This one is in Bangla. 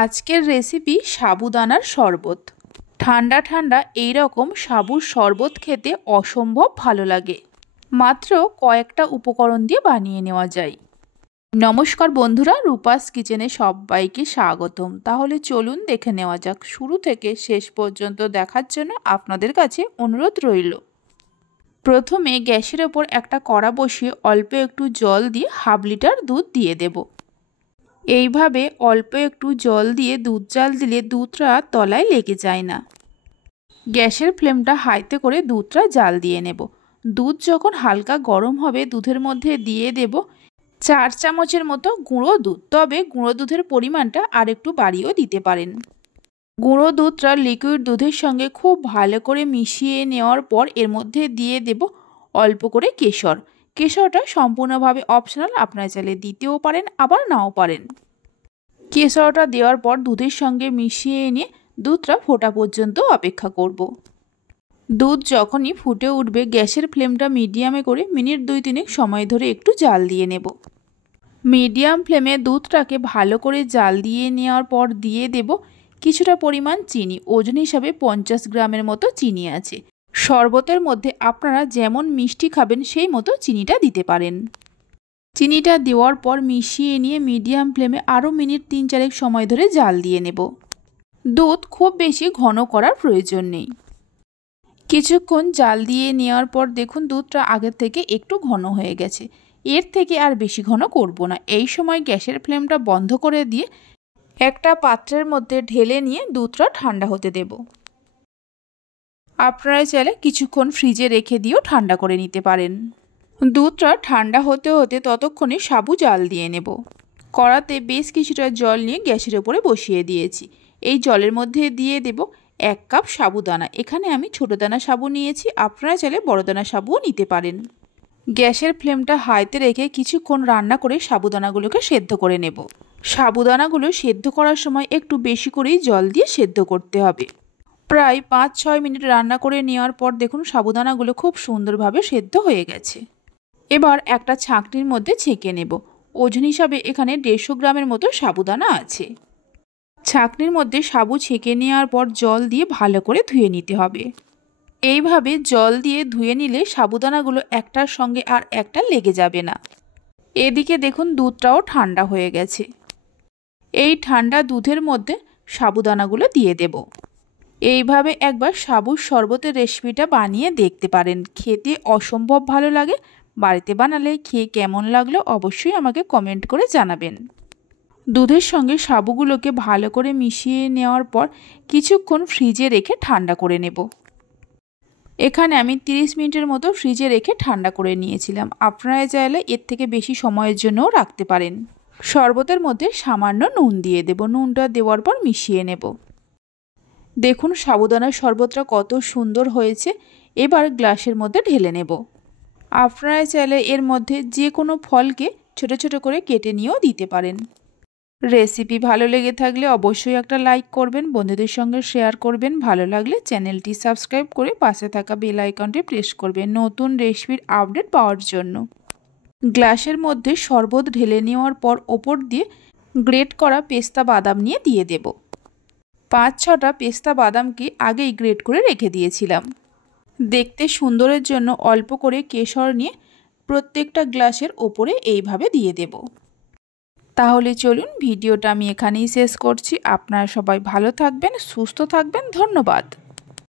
আজকের রেসিপি সাবুদানার শরবত। ঠান্ডা ঠান্ডা এই রকম সাবুর শরবত খেতে অসম্ভব ভালো লাগে। মাত্র কয়েকটা উপকরণ দিয়ে বানিয়ে নেওয়া যায়। নমস্কার বন্ধুরা, রূপাস কিচেনে সবাইকে স্বাগতম। তাহলে চলুন দেখে নেওয়া যাক। শুরু থেকে শেষ পর্যন্ত দেখার জন্য আপনাদের কাছে অনুরোধ রইল। প্রথমে গ্যাসের ওপর একটা কড়া বসিয়ে অল্প একটু জল দিয়ে হাফ লিটার দুধ দিয়ে দেব। এইভাবে অল্প একটু জল দিয়ে দুধ জাল দিলে দুধটা তলায় লেগে যায় না। গ্যাসের ফ্লেমটা হাইতে করে দুধটা জাল দিয়ে নেব। দুধ যখন হালকা গরম হবে দুধের মধ্যে দিয়ে দেব 4 চামচের মতো গুঁড়ো দুধ। তবে গুঁড়ো দুধের পরিমাণটা আর একটু বাড়িয়েও দিতে পারেন। গুঁড়ো দুধটা লিকুইড দুধের সঙ্গে খুব ভালো করে মিশিয়ে নেওয়ার পর এর মধ্যে দিয়ে দেব অল্প করে কেশর। কেশরটা সম্পূর্ণভাবে অপশনাল, আপনারা চাইলে দিতেও পারেন আবার নাও পারেন। কেশরটা দেওয়ার পর দুধের সঙ্গে মিশিয়ে নিয়ে দুধটা ফোটা পর্যন্ত অপেক্ষা করব। দুধ যখনই ফুটে উঠবে গ্যাসের ফ্লেমটা মিডিয়ামে করে মিনিট 2-3 সময় ধরে একটু জাল দিয়ে নেব। মিডিয়াম ফ্লেমে দুধটাকে ভালো করে জাল দিয়ে নেওয়ার পর দিয়ে দেব কিছুটা পরিমাণ চিনি। ওজন হিসাবে 50 গ্রামের মতো চিনি আছে। শরবতের মধ্যে আপনারা যেমন মিষ্টি খাবেন সেই মতো চিনিটা দিতে পারেন। চিনিটা দেওয়ার পর মিশিয়ে নিয়ে মিডিয়াম ফ্লেমে আরও মিনিট 3-4 সময় ধরে জাল দিয়ে নেব। দুধ খুব বেশি ঘন করার প্রয়োজন নেই। কিছুক্ষণ জাল দিয়ে নেওয়ার পর দেখুন দুধটা আগের থেকে একটু ঘন হয়ে গেছে। এর থেকে আর বেশি ঘন করব না। এই সময় গ্যাসের ফ্লেমটা বন্ধ করে দিয়ে একটা পাত্রের মধ্যে ঢেলে নিয়ে দুধটা ঠান্ডা হতে দেব। আপনারা চাইলে কিছুক্ষণ ফ্রিজে রেখে দিয়েও ঠান্ডা করে নিতে পারেন। দুধটা ঠান্ডা হতে হতে ততক্ষণে সাবু জাল দিয়ে নেব। কড়াতে বেশ কিছুটা জল নিয়ে গ্যাসের ওপরে বসিয়ে দিয়েছি। এই জলের মধ্যে দিয়ে দেব 1 কাপ সাবুদানা। এখানে আমি ছোট দানা সাবু নিয়েছি, আপনারা চাইলে বড় দানা সাবুও নিতে পারেন। গ্যাসের ফ্লেমটা হাইতে রেখে কিছুক্ষণ রান্না করে সাবুদানাগুলোকে সেদ্ধ করে নেব। সাবুদানাগুলো সেদ্ধ করার সময় একটু বেশি করেই জল দিয়ে সেদ্ধ করতে হবে। প্রায় 5-6 মিনিট রান্না করে নেওয়ার পর দেখুন সাবুদানাগুলো খুব সুন্দরভাবে সেদ্ধ হয়ে গেছে। এবার একটা ছাঁকনির মধ্যে ছেঁকে নেব। ওজন হিসাবে এখানে 150 গ্রামের মতো সাবুদানা আছে। ছাঁকনির মধ্যে সাবু ছেঁকে নেওয়ার পর জল দিয়ে ভালো করে ধুয়ে নিতে হবে। এইভাবে জল দিয়ে ধুয়ে নিলে সাবুদানাগুলো একটার সঙ্গে আর একটা লেগে যাবে না। এদিকে দেখুন দুধটাও ঠান্ডা হয়ে গেছে। এই ঠান্ডা দুধের মধ্যে সাবুদানাগুলো দিয়ে দেব। এইভাবে একবার সাবুর শরবতের রেসিপিটা বানিয়ে দেখতে পারেন। খেতে অসম্ভব ভালো লাগে। বাড়িতে বানালে খেয়ে কেমন লাগলো অবশ্যই আমাকে কমেন্ট করে জানাবেন। দুধের সঙ্গে সাবুগুলোকে ভালো করে মিশিয়ে নেওয়ার পর কিছুক্ষণ ফ্রিজে রেখে ঠান্ডা করে নেব। এখানে আমি 30 মিনিটের মতো ফ্রিজে রেখে ঠান্ডা করে নিয়েছিলাম। আপনারা চাইলে এর থেকে বেশি সময়ের জন্যও রাখতে পারেন। শরবতের মধ্যে সামান্য নুন দিয়ে দেব। নুনটা দেওয়ার পর মিশিয়ে নেব। দেখুন সাবুদানার শরবতটা কত সুন্দর হয়েছে। এবার গ্লাসের মধ্যে ঢেলে নেব। আপনারা চাইলে এর মধ্যে যে কোনো ফলকে ছোট ছোট করে কেটে নিয়েও দিতে পারেন। রেসিপি ভালো লেগে থাকলে অবশ্যই একটা লাইক করবেন, বন্ধুদের সঙ্গে শেয়ার করবেন। ভালো লাগলে চ্যানেলটি সাবস্ক্রাইব করে পাশে থাকা বেল আইকনটি প্রেস করবেন নতুন রেসিপির আপডেট পাওয়ার জন্য। গ্লাসের মধ্যে শরবত ঢেলে নেওয়ার পর ওপর দিয়ে গ্রেট করা পেস্তা বাদাম নিয়ে দিয়ে দেব। 5-6টা পেস্তা বাদামকে আগেই গ্রেট করে রেখে দিয়েছিলাম। দেখতে সুন্দরের জন্য অল্প করে কেশর নিয়ে প্রত্যেকটা গ্লাসের ওপরে এইভাবে দিয়ে দেব। তাহলে চলুন ভিডিওটা আমি এখানেই শেষ করছি। আপনারা সবাই ভালো থাকবেন, সুস্থ থাকবেন। ধন্যবাদ।